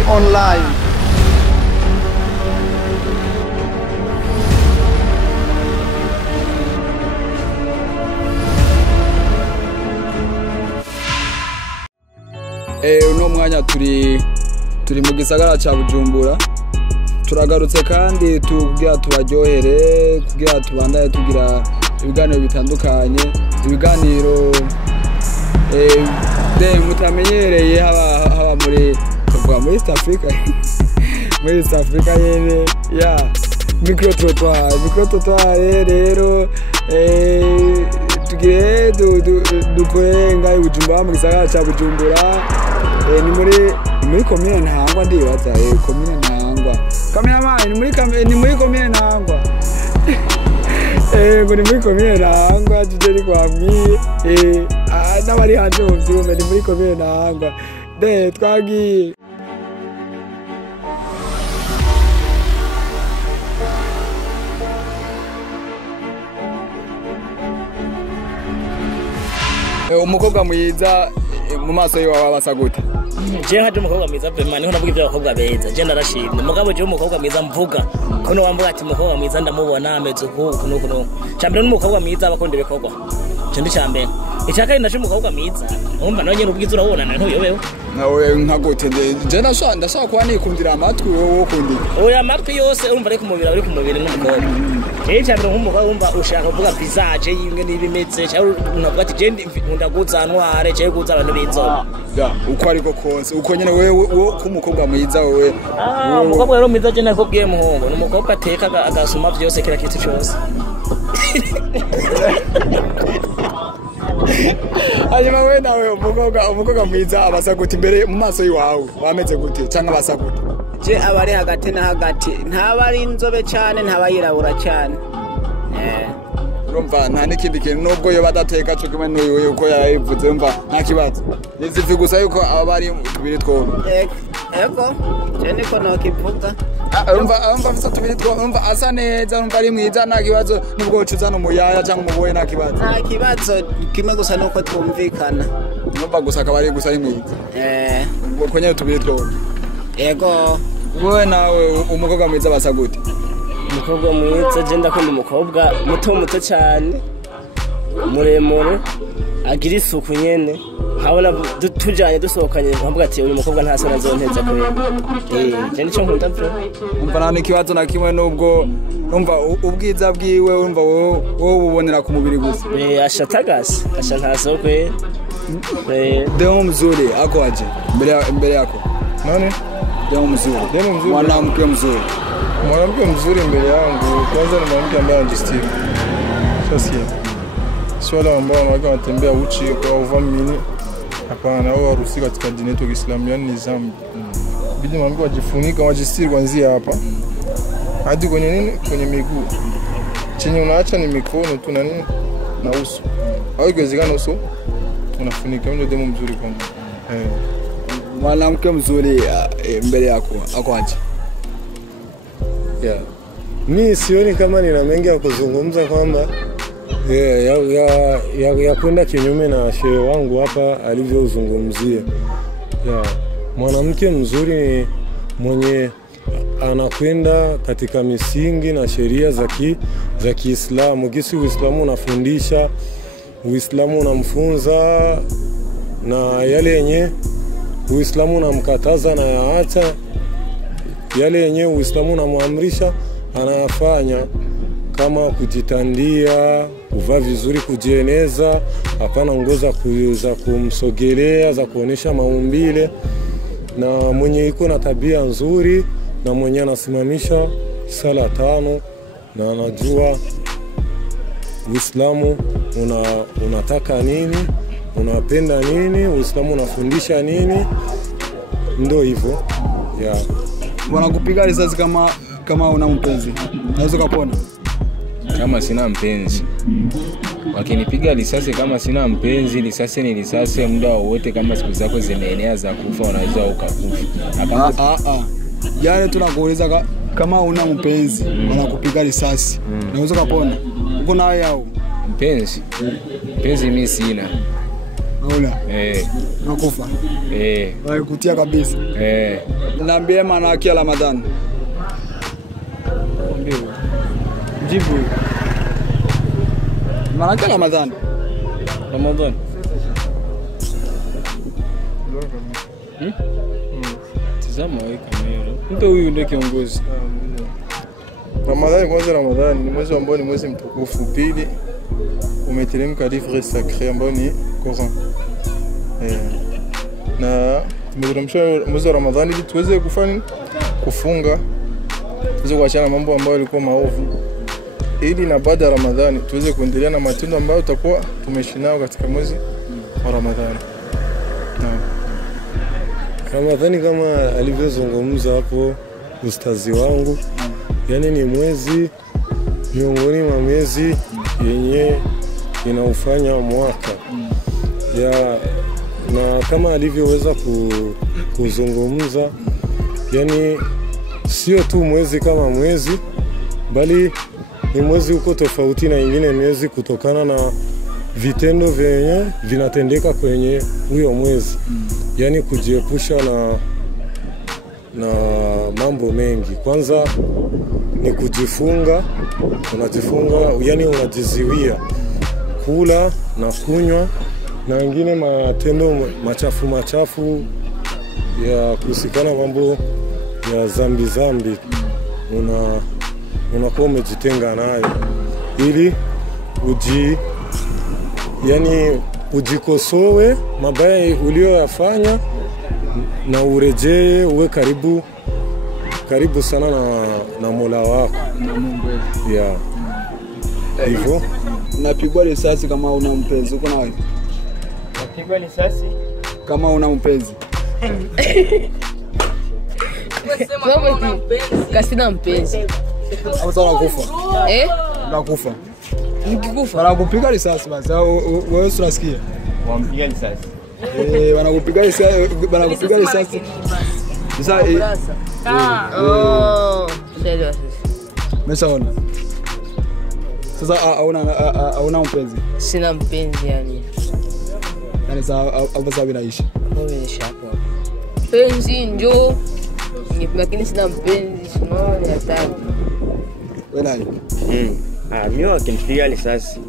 TV online. Uno mwanya turi mu gisagara ca Bujumbura, turagarutse kandi tugira tubaryohere kugira tubandaye tugira ibiganiro bitandukanye, ibiganiro mutamenyereye haba muri East Africa muri East Africa yene ya Micro-Trottoir rero tugire dukorenga Bujumbura mu gisagara ca Bujumbura, ni muri commune Ntangwa ndibaza commune Ntangwa. Cameraman ni muri commune Ntangwa. Ngo ni muri commune Ntangwa tujeri kwamwiye n'abari hanze mu vyumba ni muri commune Ntangwa. Twagiye umukobwa mwiza mu maso yawe abasa gute? Je nkaje umukobwa mwiza pe mani navuga ivyo abakobwa beza je narashimye mugabo je umukobwa mwiza mvuga kono wamvuga ati umukobwa mwiza ndamubona ameze kuno cyambere n'umukobwa mwiza abakonde bikorwa cyo ndi cyambere icyaka ndaje umukobwa mwiza umva nawe nyene ubwiza urabona ntuyobeho nawe nkagute je ndashaka kuba nikundira amatwi wowe ukundira oya amatwi yose urumva ari ku mubiri n'umukobwa cyambere nk'umukobwa umva ushaka kuvuga visage yimwe n'ibimetse cyangwa unavuga ati je nkunda guzantware cyangwa guza abantu bizoba uko ariko kose uko nyene wewe ko umukobwa mwiza wewe umukobwa rero mwiza je nakubwiye muhungu n'umukobwa ateka agasuma byose kira kitu cyose hanyuma we nawe umukobwa mwiza abasa gute imbere mu maso yawe wameze gute cyangwa abasa gute? Je abari hagati na hagati ntabari inzobe cyane ntabayirabura cyane urumva nta n'ikindi kintu nubwo yo badateka cyo kimwe n'uyu yuko yayivuze umva nta kibazo nizivi gusa yuko abari tubiri tworo ego je niko nokivuga urumva mfite tubiri tworo urumva asa neza urumva ari mwiza nta kibazo nubwo ucizana umuyaya cyangwa umuboye nta kibazo nta kibazo kimwe gusa nuko twumvikana urumva gusa akabari gusa ari mwiza uko nyine tubiri tworo ego wowe nawe umukobwa mwiza basa gute? umukobwa mwiza je ndakunda umukobwa muto cyane muremure agira isuku nyene habona tujanye dusohokanye nkavuga ati uyu mukobwa ntasa nazonteza kure je nico nkunda bro umva nta n'ikibazo na kimwe nubwo umva ubwiza bwiwe umva wowe ubonera ku mubiri gusa ashatagase ntasokwe deo mzuri ako aje mbele yako nani deo mzuri mwanamke mzuri mwanamke mzuri mbele yangu kwanza ni mwanamke ambaye anajistiri. Sasa sio wale ambao wanatembea uchi kwa uvaa mini. Hapana, wao haruhusiwi katika dini yetu ya Kiislamu, yani ni dhambi. Bidi mwanamke wajifunika, wajistiri kuanzia hapa hadi kwenye nini, kwenye miguu. Chenye unaacha ni mikono tu na nini na uso. Au ikiwezekana uso unafunika, ndio demo mzuri kwangu. Mwanamke mzuri mbele yako ako aje? Mi sioni kama nina mengi ya kuzungumza kwamba ya kwenda kinyume na shehe wangu hapa alivyozungumzia. Mwanamke mzuri ni mwenye anakwenda katika misingi na sheria za Kiislamu. Gisi Uislamu unafundisha, Uislamu unamfunza na yale yenye Uislamu unamkataza na yaacha, yale yenye Uislamu unamwamrisha anayafanya, kama kujitandia, kuvaa vizuri, kujieneza, hapana nguo za kumsogelea, za kuonesha maumbile, na mwenye iko na tabia nzuri, na mwenye anasimamisha sala 5 na anajua Uislamu unataka nini, unapenda nini, Uislamu unafundisha nini, ndio hivyo. Wanakupiga risasi kama una mpenzi, naweza kupona? Kama sina mpenzi, wakinipiga risasi kama sina mpenzi, risasi ni risasi muda wote. Kama siku zako zimeenea za kufa, unaweza ukakufa. Yale tunakuuliza kama una mpenzi, wanakupiga risasi, naweza kupona? Uko naye yao mpenzi mimi sina. Hauna. Nakufa. Kutia kabisa. Niambie maana yake Ramadhani. Ndio. Jibu. Maana yake Ramadhani. Ramadhani. Tazama wewe kamera. Mtu huyu ndio kiongozi. Ramadhani kwanza, Ramadhani ni mwezi ambao ni mwezi mtukufu. Pili umeteremka livre sacré ambao ni Coran. Na tumeteremsha mwezi wa Ramadhani ili tuweze kufanya kufunga, tuweze kuachana mambo ambayo yalikuwa maovu, ili na baada ya Ramadhani tuweze kuendelea na matendo ambayo tutakuwa tumeshinao katika mwezi wa Ramadhani. Ramadhani kama alivyozungumza hapo ustazi wangu, yani ni mwezi miongoni mwa miezi yenye inaufanya mwaka na kama alivyoweza kuzungumza, yani sio tu mwezi kama mwezi, bali ni mwezi uko tofauti na ingine miezi kutokana na vitendo vyenye vinatendeka kwenye huyo mwezi. Yani kujiepusha na mambo mengi. Kwanza ni kujifunga, yani unajiziwia kula na kunywa na wengine matendo machafu ya kusikana mambo ya zambi unakuwa umejitenga nayo, ili ujikosoe mabaya ulioyafanya na urejee uwe karibu sana na Mola wako na Mungu. Hivyo napigwa risasi kama una mpenzi. Uko nawe? Napigwa risasi kama una mpenzi. Kasina mpenzi. Au sasa unakufa? Unakufa. Nikikufa wanakupiga risasi basi. Wewe unasikia? Wampiga risasi. Wanakupiga risasi. Sasa Meshaona. Sasa hauna mpenzi? Sina mpenzi yani. Yani sasa hapo sababu inaishi. Hapo. Penzi njoo. Lakini sina mpenzi, sinaona hatari. Wewe nani? Mimi wakinipiga risasi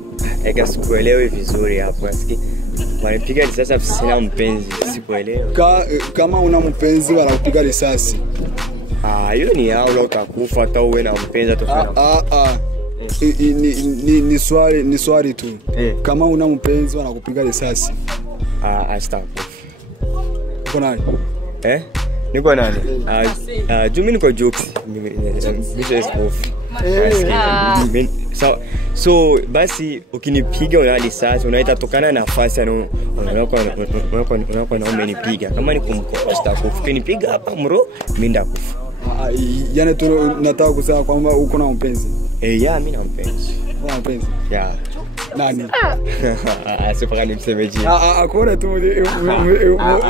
ega sikuelewi vizuri hapo. Asikia wanipiga risasi sina mpenzi, sikuelewi. Kama una mpenzi wanakupiga risasi. Hiyo ni yao leo utakufa hata uwe na mpenzi atofana. Ni swali tu. Kama una mpenzi wanakupiga risasi. Asitakufa. Uko nani? Niko nani? Mimi niko jokes. So basi ukinipiga una risasi unaita tokana na nafasi unakuwa na umenipiga. Kama ni kumkopa sitakufa. Ukinipiga hapa mro mimi ndakufa. Yani tu nataka kusema kwamba uko na mpenzi. Mimi na mpenzi. Una mpenzi? Nani? Asipaka nimseme jina. Akona tu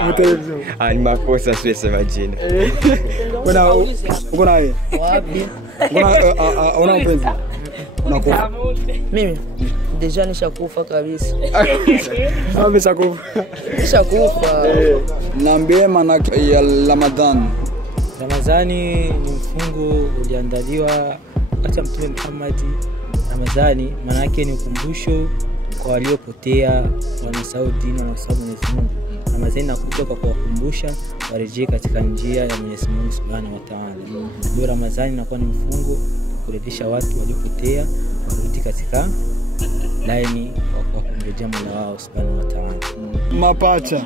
mtelevizio. Ni makosa sisema jina. Uko naye? Wapi? Una mpenzi? Unakufa. Mimi deja nishakufa kabisa. Nishakufa. Niambie maana ya Ramadhani. Ramadhani ni mfungo uliandaliwa hata Mtume Muhammad. Ramadhani maana yake ni ukumbusho kwa waliopotea, wanasahau dini, wanasahau Mwenyezi Mungu. Ramadhani inakuja kwa kuwakumbusha warejee katika njia ya Mwenyezi Mungu Subhanahu wa Ta'ala. Ndio Ramadhani inakuwa ni mfungo kurejesha watu waliopotea warudi katika laini kwa kumrejea Mola wao Subhanahu wa Ta'ala. Mapacha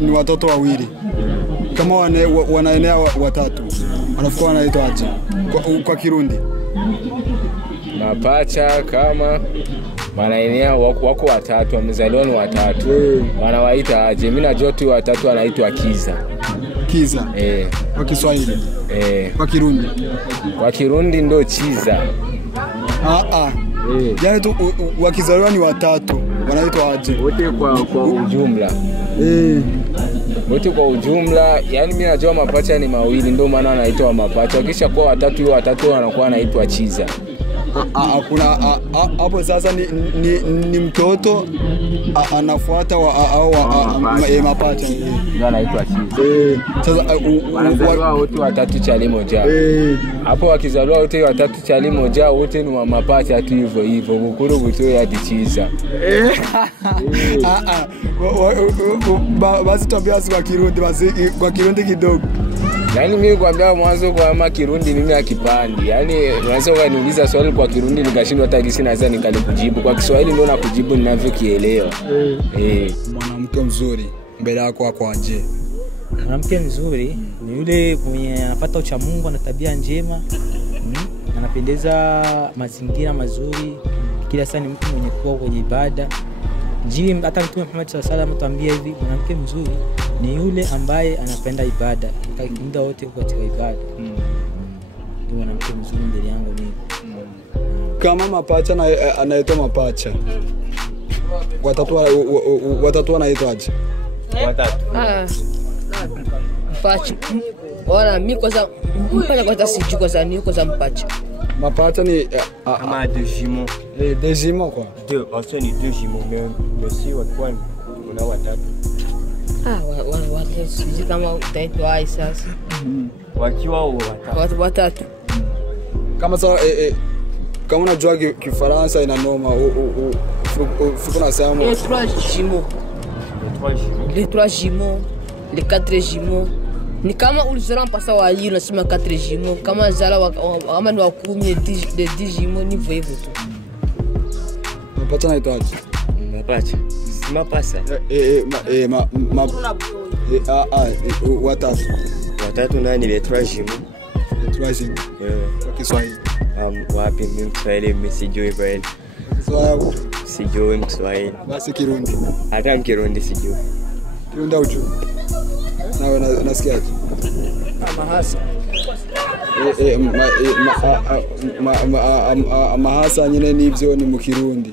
ni watoto wawili. Kama wanaenea watatu wanafuka wanaitwa aje kwa Kirundi? Mapacha kama wanaenea wako watatu, wamezaliwa ni watatu. Wanawaita aje? Mimi najua tu watatu wanaitwa kiza. Kwa Kiswahili? Kwa Kirundi? Kwa Kirundi ndo chiza. Yani tu wakizaliwa ni watatu wanaitwa aje? Wote kwa ujumla. Wote kwa ujumla, yani mimi najua mapacha ni mawili ndio maana wanaitwa mapacha. Kisha kwa watatu, hiyo watatu wanakuwa wanaitwa chiza. Kuna hapo sasa ni mtoto anafuata au mapacha ndio anaitwa chiza. Sasa wanazaliwa wote watatu chali moja. Hapo wakizaliwa wote watatu chali moja wote ni mapacha tu hivyo mukuru gute hadi chiza. Basi tabia kwa Kirundi kwa Kirundi kidogo. Yaani mimi kwambia mwanzo kwa Kirundi mimi akipandi. Yaani unaweza ukaniuliza swali kwa Kirundi nikashindwa hata gisi naweza nikalikujibu. Kwa Kiswahili ndio nakujibu ninavyokielewa. Mwanamke mzuri mbele yako aje? Mwanamke mzuri ni yule mwenye anapata ucha Mungu, ana tabia njema, anapendeza, mazingira mazuri. Kila saa ni mtu mwenye kuwa kwenye ibada. Hata Mtume Muhammad sallallahu alaihi wasallam tuambia hivi, mwanamke mzuri ni yule ambaye anapenda ibada, muda wote katika ibada. Ndio mwanamke mzuri mbele yangu mimi. Kama mapacha anaitwa mapacha. Watatu wanaitwaje? Watatu. Mpacha. Wala mimi kwanza mpacha kwanza sijui kwanza ni kwanza mpacha. Mapacha ni ama deux jumeaux. Des jumeaux quoi. Deux, also ni deux jumeaux mais si wakiwa kuna watatu. Sijui kama utaitwa ai sasa. Wakiwa watatu. Kama sasa kama unajua Kifaransa ina noma fuko na sema Les trois jumeaux. Les trois jumeaux, les quatre jumeaux. Ni kama ulizora mpasa wa hiyo unasema 4 jumeaux, kama zala kama ni wa 10 de 10 jumeaux ni hivyo tu. Mapacha naitwaje? Mapacha. Si mapasa. Watatu nani les trois jumeaux? Les trois jumeaux. Kwa Kiswahili. Wapi mimi Kiswahili mimi sijui kweli. Kiswahili. Sijui Kiswahili. Basi Kirundi. Hata Kirundi sijui. Kirundi ujue. Nawe nasikiaje? Mahasa. Mahasa nyene nivyo ni mu Kirundi.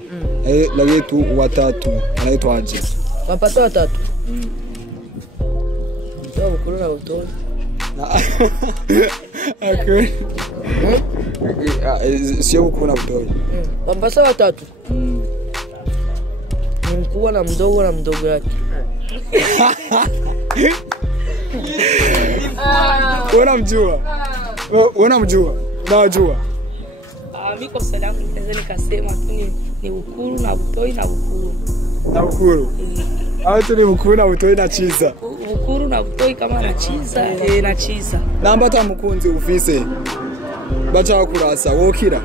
Na wetu watatu anaitwaje? Mapacha watatu. Ndio mkuru na utoni. Okay. Sio mkuu na utoni. Mapacha watatu. Ni mkubwa na mdogo yake. Unamjua? Najua. Mimi kwa salamu naweza nikasema tu ni ukuru na utoi na ukuru. Na ukuru. Hata ni ukuru na utoi na chiza. Ukuru na utoi kama na chiza, na chiza. Namba ta mukunzi ufise. Bacha kurasa wokira.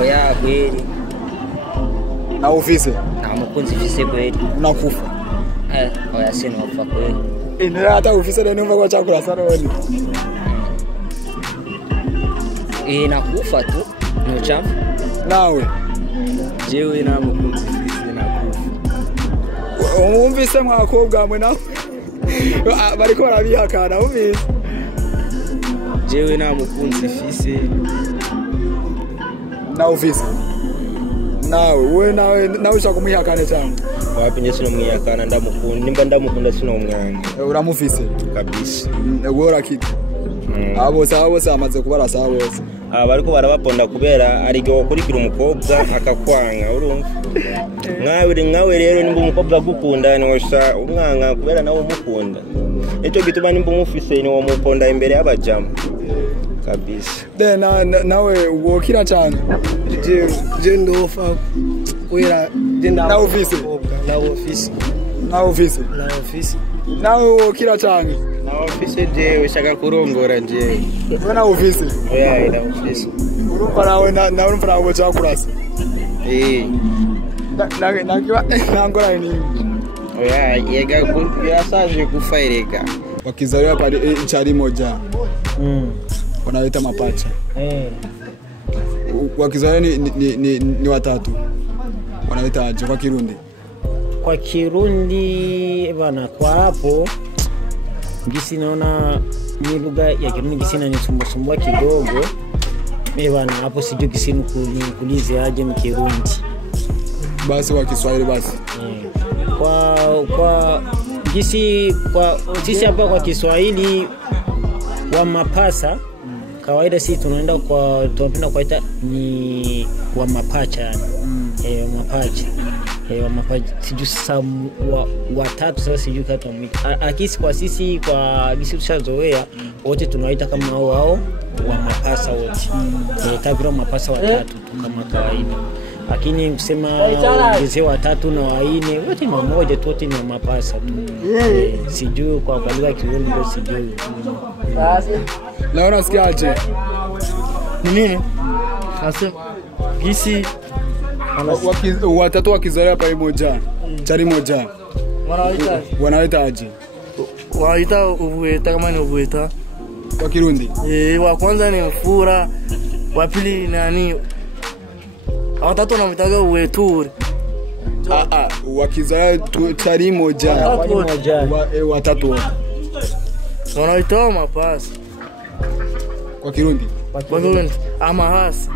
Oya kweli. Na ufise. Na mukunzi fise kweli. Unakufa. Oya sina wafa kweli. Ina hata ufise ndio numva kwa chakula sana wewe. Nakufa tu. Ni uchafu. Nawe. Jewe na mukunzi fise nakufa. Umvise mwakobwa amwe nawe. Bariko barabihakana umvise. Jewe na mukunzi fise. Na ufise. Nawe nawe ushakumwihakana cyane. Wapi nje sino mwihakana ndamukunda nimba ndamukunda sino umwanga. Uramufise kabisa. Wora kiti. Abo amaze kubara sawa bose. Bariko barabaponda kubera arigo kurikira umukobwa akakwanga urumva. Nkawe rero nimba umukobwa gukunda ni washa umwanga kubera nawe umukunda. Eto gituma nimba umufise ni wo muponda imbere y'abajama. Kabisa. Nawe wokira cyane. Je ndofa kwera na ofisi. Na ofisi. Nawe wokira cyane. Na ofisi je ushaka kurongora je. Na ofisi. Oya ina ofisi. Urumva nawe chakurasa. Nangora nini? Oya yega yasaje kufaireka. Wakizaliwa pale chari moja. Wanaita mapacha. Wakizaliwa ni watatu. Wanaita aje kwa Kirundi? Kwa Kirundi bana, kwa hapo ngisi naona ni lugha ya Kirundi ngisi na nisumbusumbua kidogo. Bana hapo sijui ngisi nikuulize aje mkirundi. Basi wa Kiswahili basi. Kwa ngisi kwa sisi hapa kwa Kiswahili wa mapasa kawaida si tunaenda kwa tunapenda kuita ni wa mapacha yani. Mapacha. Wa mapacha siju watatu sasa siju kata mwiki. Akisi kwa sisi kwa gisi tushazoea wote tunaita kama wao wa mapasa wote. Tabira mapasa watatu kama kawaida. Lakini kusema wazee watatu na waine wote ni mmoja tu, wote ni mapasa tu. Sijui kwa lugha ya Kirundi ndio sijui. Na unasikiaje? Ni nini? Sasa gisi watatu wakizoea pale moja. Chari moja. Wanaita aje? Wanaita uvueta kama ni uvueta. Kwa Kirundi? Wa kwanza ni mfura, wa pili nani? Watatu wanamtaga uweturi. Wakizoea chari moja. Watatu. Wanaita mapasa. Kwa Kirundi? Kwa Kirundi amahasa.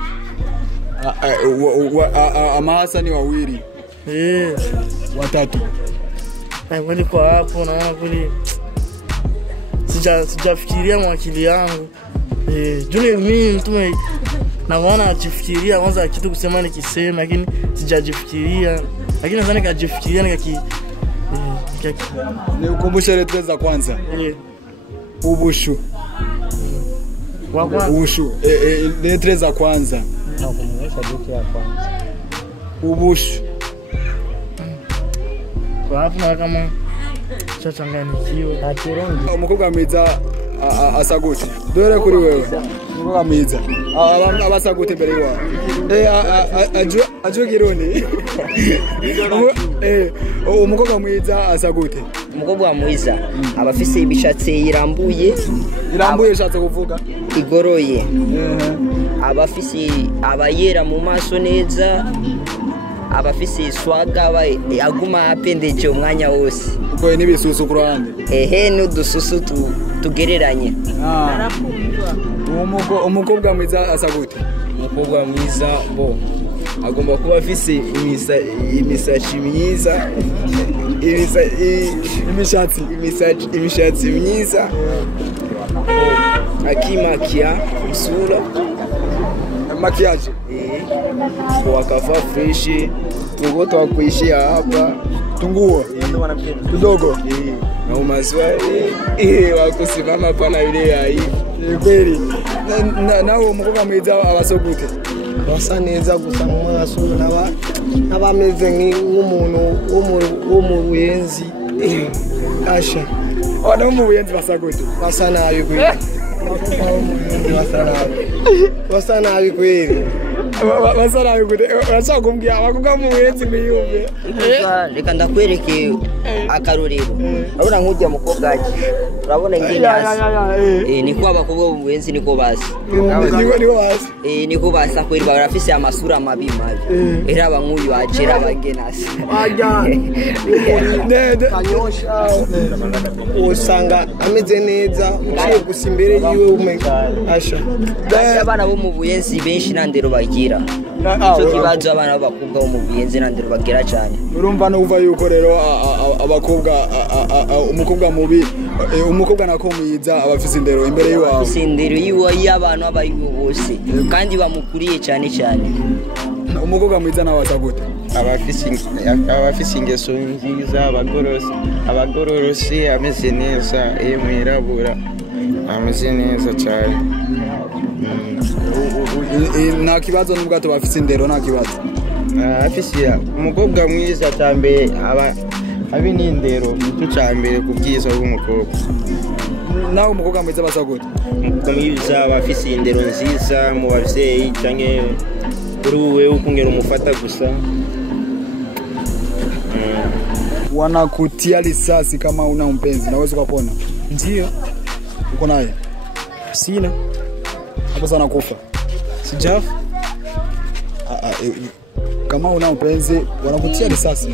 Amahasa ni wawili. Watatu. Kweli kwa hapo naona kweli sijafikiria mwakili yangu. Juni mimi mtume na maana ajifikiria kwanza kitu kusema nikisema, lakini sijajifikiria. Lakini nadhani kajifikiria ni ukumbushe letre za kwanza. Ubushu. Ubushu. Letre za kwanza. Nakumbusha letre ya kwanza. Ubushu. Kwa hapo na kama chachanganikiwa na Kirundi. Umukobwa mwiza asagute. Dore kuri wewe. Umukobwa mwiza. Abasagute mbere yawe. Ajua Kirundi. Umukobwa mwiza asagute. Umukobwa mwiza abafise ibishatse irambuye. Irambuye shatse kuvuga igoroye. Abafise abayera mu maso neza. Abafise swaga aguma apendeje umwanya wose. Uko n'ibisusu ku ruhande. N'udususu tugereranye. Umukobwa mwiza asagute. Umukobwa mwiza bo agomba kuba afise imisachi myiza, imishatsi myiza, akimakia usura makiaje wakava fresh, tungo twakuishia hapa tunguo kidogo na umaziwa wakusimama pana ile ya hii kweli. Nawe umukobwa mwiza abasogute basa neza gusa mu maso n'abameze nk'umuntu wo mu buyenzi. Asha ona mu buyenzi basagute basa nabi kweli. Basa nabi kweli. Basa nabi kweli. Urashaka kumbwira abakobwa mu buyenzi mwiyumve? Reka ndakwereke akarorero. Urabona nk'ujya mukobwa ati urabona ngene hasi. Niko abakobwa mu buyenzi niko basi. Niko basi. Niko basa kweli barafise amasura mabi. Era abankuyu ajera bagenasi. Kanyosha usanga ameze neza uciye gusa imbere yiwe umeka asha. Abana bo mu buyenzi benshi nandero bagira. Cyo kibazo abana b'abakobwa bo mu buyenzi nandero bagira cyane. Urumva no uva yuko rero abakobwa umukobwa mubi umukobwa nako mwiza abafise indero imbere yiwawe. Abafise indero yiwa y'abantu abayubose kandi bamukuriye cyane cyane. Umukobwa mwiza nawe asagute. Abafise ingeso nziza, abagororose, ameze neza, mwirabura, ameze neza cyane. Nta kibazo nubwo tubafise indero nta kibazo. Afise umukobwa mwiza cyambere abi n'indero nicyo cyambere kubwiza bw'umukobwa. Nawe umukobwa mwiza basagute. Umukobwa mwiza abafise indero nziza mu bavyeyi canke kuri wewe ukungera umufata gusa. Wanakutia risasi kama una mpenzi, naweza kupona? Ndio. Uko naye? Sina. Hapo sana kufa. Sijafa. Kama una mpenzi wanakutia risasi.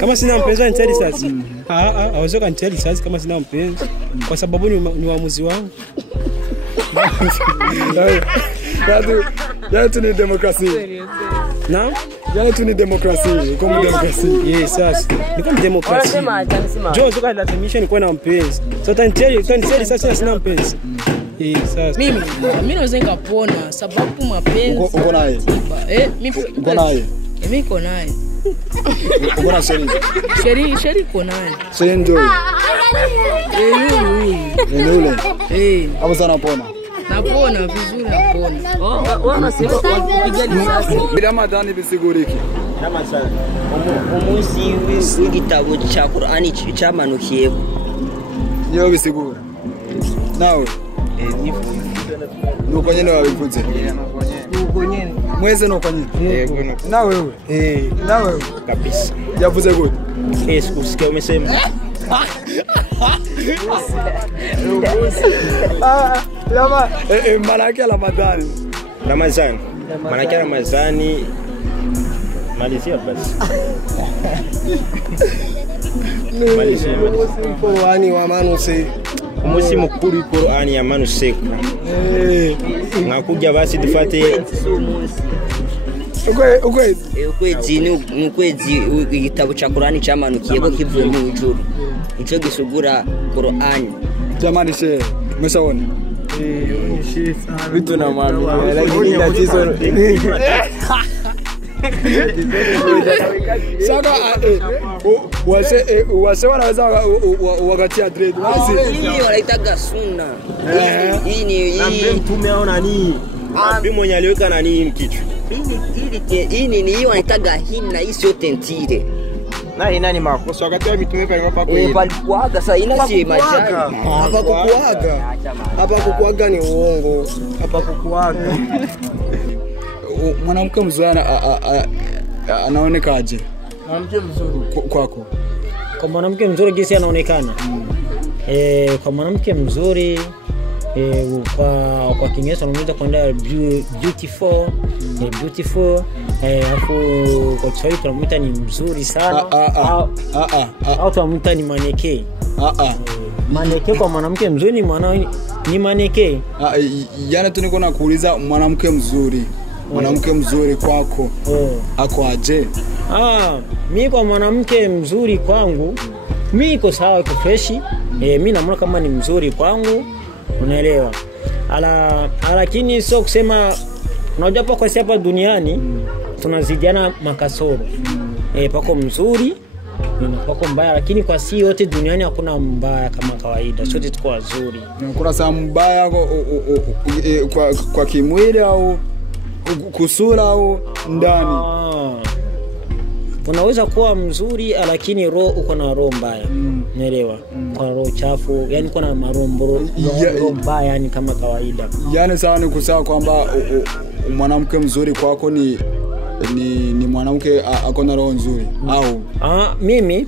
Kama sina mpenzi anitia risasi. Hawezi kanitia risasi kama sina mpenzi. Kwa sababu ni uamuzi wangu. Yatu ni demokrasia. Naam? Yatu ni demokrasia. Kama demokrasia. Yes, sasa. Ni kama demokrasia. Jo, sio kalazimisha nikuwe na mpenzi. So tanitia risasi na sina mpenzi. Sasa mimi naweza nikapona sababu mapenzi. Uko naye? Mimi uko naye? Mimi niko naye. Uko na sheri? Sheri uko naye. Sheri ndio. Yule. Hapo sana pona. Napona vizuri napona. Wana sema kupiga risasi. Ramadhani bisiguriki. Ramadhani. Umunsi w'igitabo cya Qur'ani cyamanukiye. Yo bisigura. Nawe? Nuko nyene wabivuze. Nuko nyene. Mweze nuko nyene. Na wewe? Na wewe kabisa. Yavuze gute? Usikia umesema. Lama malaki Ramadhani. Ramadhani. Malaki Ramadhani. Malizia basi. Malizia. Qur'ani wa manuse. Umusi mukuru Qur'ani ya manuse. Ngakuja basi dufate ukwezi igitabo cya Qur'ani cyamanukiye ko kivuye mu ijuru. Ico gisugura Qur'ani. Jamani shehe, umeshaona? Vitu na mami, lakini tatizo saka wase wanaweza wakati ya dread hii wanaitaga sunna. Hii ni mtume au nani? Mimi mwenye aliweka nani mkichwa. Hii ni wanaitaga hina, hii sio tentire. na ina ni makosa wakati wa mitume pale kwa kweli. Palikuaga sasa ina si majani. Hapa kukuaga ni uongo. Hapa kukuaga. Mwanamke mzuri anaonekaje? Mwanamke mzuri kwako? Kwa mwanamke mzuri jinsi anaonekana. Kwa mwanamke mzuri kwa Kiingereza tunaweza kwenda beautiful, beautiful. Hapo kwa Kiswahili tunamuita ni mzuri sana. Au tunamuita ni maneke. Maneke kwa mwanamke mzuri ni maneke. Yana tuniko na kuuliza mwanamke mzuri. Mwanamke mzuri kwako ako aje? Mimi kwa mwanamke mzuri kwangu mimi iko sawa, iko freshi. Mimi naona kama ni mzuri kwangu, unaelewa. Lakini sio kusema unajua kwa hapa duniani tunazidiana makasoro. Pako mzuri na pako mbaya, lakini kwa si yote duniani hakuna mbaya kama kawaida. Sote tuko wazuri. Kuna saa mbaya kwa kimwili au kusura au ndani? Unaweza kuwa mzuri lakini roho uko na roho mbaya. Unaelewa? Kwa roho chafu, yani kuna maromboro mbaya yani kama kawaida. Yani sawa ni kusema kwamba mwanamke mzuri kwako ni mwanamke ako na roho nzuri au? Mimi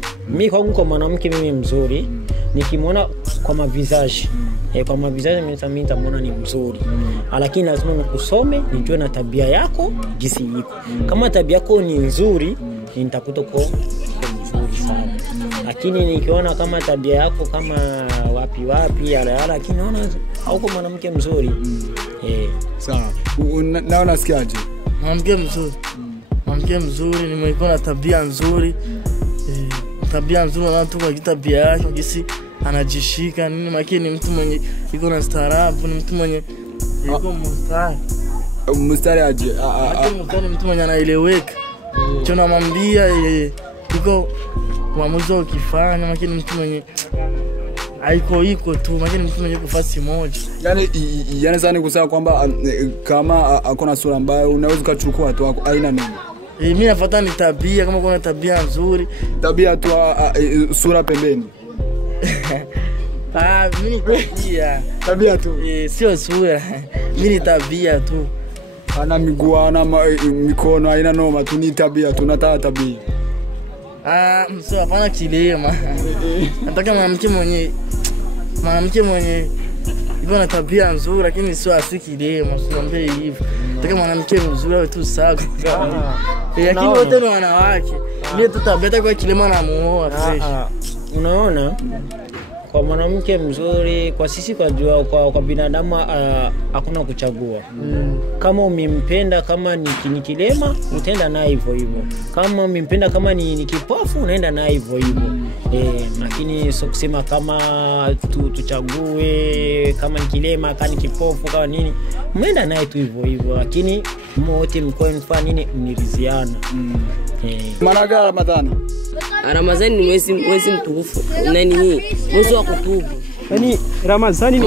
kwangu kwa mwanamke mimi mzuri nikimwona kwa mavizaji. Kwa mavizaji mimi nitamwona ni mzuri. Lakini lazima nikusome, nijue na tabia yako jinsi iko. Kama tabia yako ni nzuri, nitakuta uko mzuri sana. Lakini nikiona kama tabia yako kama wapi lakini naona hauko mwanamke mzuri. Sawa. Na unasikiaje? Mwanamke mzuri. Mwanamke mzuri ni mwenye na tabia nzuri. Tabia nzuri na watu kwa tabia yake jinsi anajishika nini, makini mtu mwenye yuko na staarabu, ni mtu mwenye yuko mstari aje? Mstari mtu mwenye anaeleweka. Tunamwambia yuko uamuzi ukifanya, makini mtu mwenye iko tu, makini mtu mwenye kufasi moja. Yani sana kusema kwamba kama akona sura mbaya unaweza kuchukua tu aina nini? Mimi nafuata ni tabia, kama kuna tabia nzuri, tabia tu sura pembeni. Mimi tabia tu. Sio sura. Mimi tabia tu. Ana miguu ana mikono aina noma tu, ni tabia tu, nataka tabia. Sio hapana kilema. Nataka mwanamke mwenye yuko na tabia nzuri lakini sio asikilema, usiambie hivyo. Nataka mwanamke mzuri awe tu sawa. Lakini wote ni wanawake. Mimi tu tabia kwa kilema na muoa fresh. Unaona? kwa mwanamke mzuri, kwa sisi kwa binadamu hakuna kuchagua. Kama umimpenda kama ni kilema, utenda naye hivyo hivyo. Kama umimpenda kama ni kipofu, unaenda naye hivyo hivyo. Lakini sio kusema kama tuchague kama ni kilema, kama ni kipofu, kama nini, muenda naye tu hivyo hivyo. Lakini wote mko mfano nini, mniriziana. Maana gani Ramadhani? Ramadhani ni mwezi mtukufu. Nani hii? Mwezi wa kutubu. Yaani Ramadhani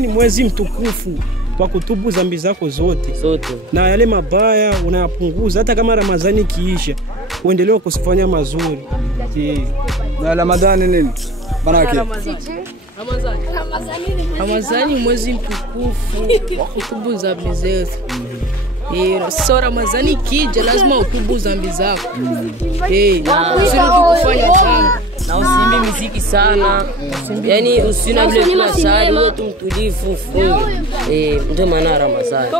ni mwezi mtukufu wa kutubu dhambi zako zote. Na yale mabaya unayapunguza hata kama Ramadhani kiisha. Uendelee kusifanya mazuri. Na Ramadhani nini? Maana yake? Ramadhani ni mwezi mtukufu wa kutubu dhambi zetu. So Ramadhani kija lazima utubu dhambi zako. Usirudi kufanya dhambi. Na usimbe muziki sana. Yaani usina vile tunasali, wewe tu mtulivu fungu. Ndio maana Ramadhani.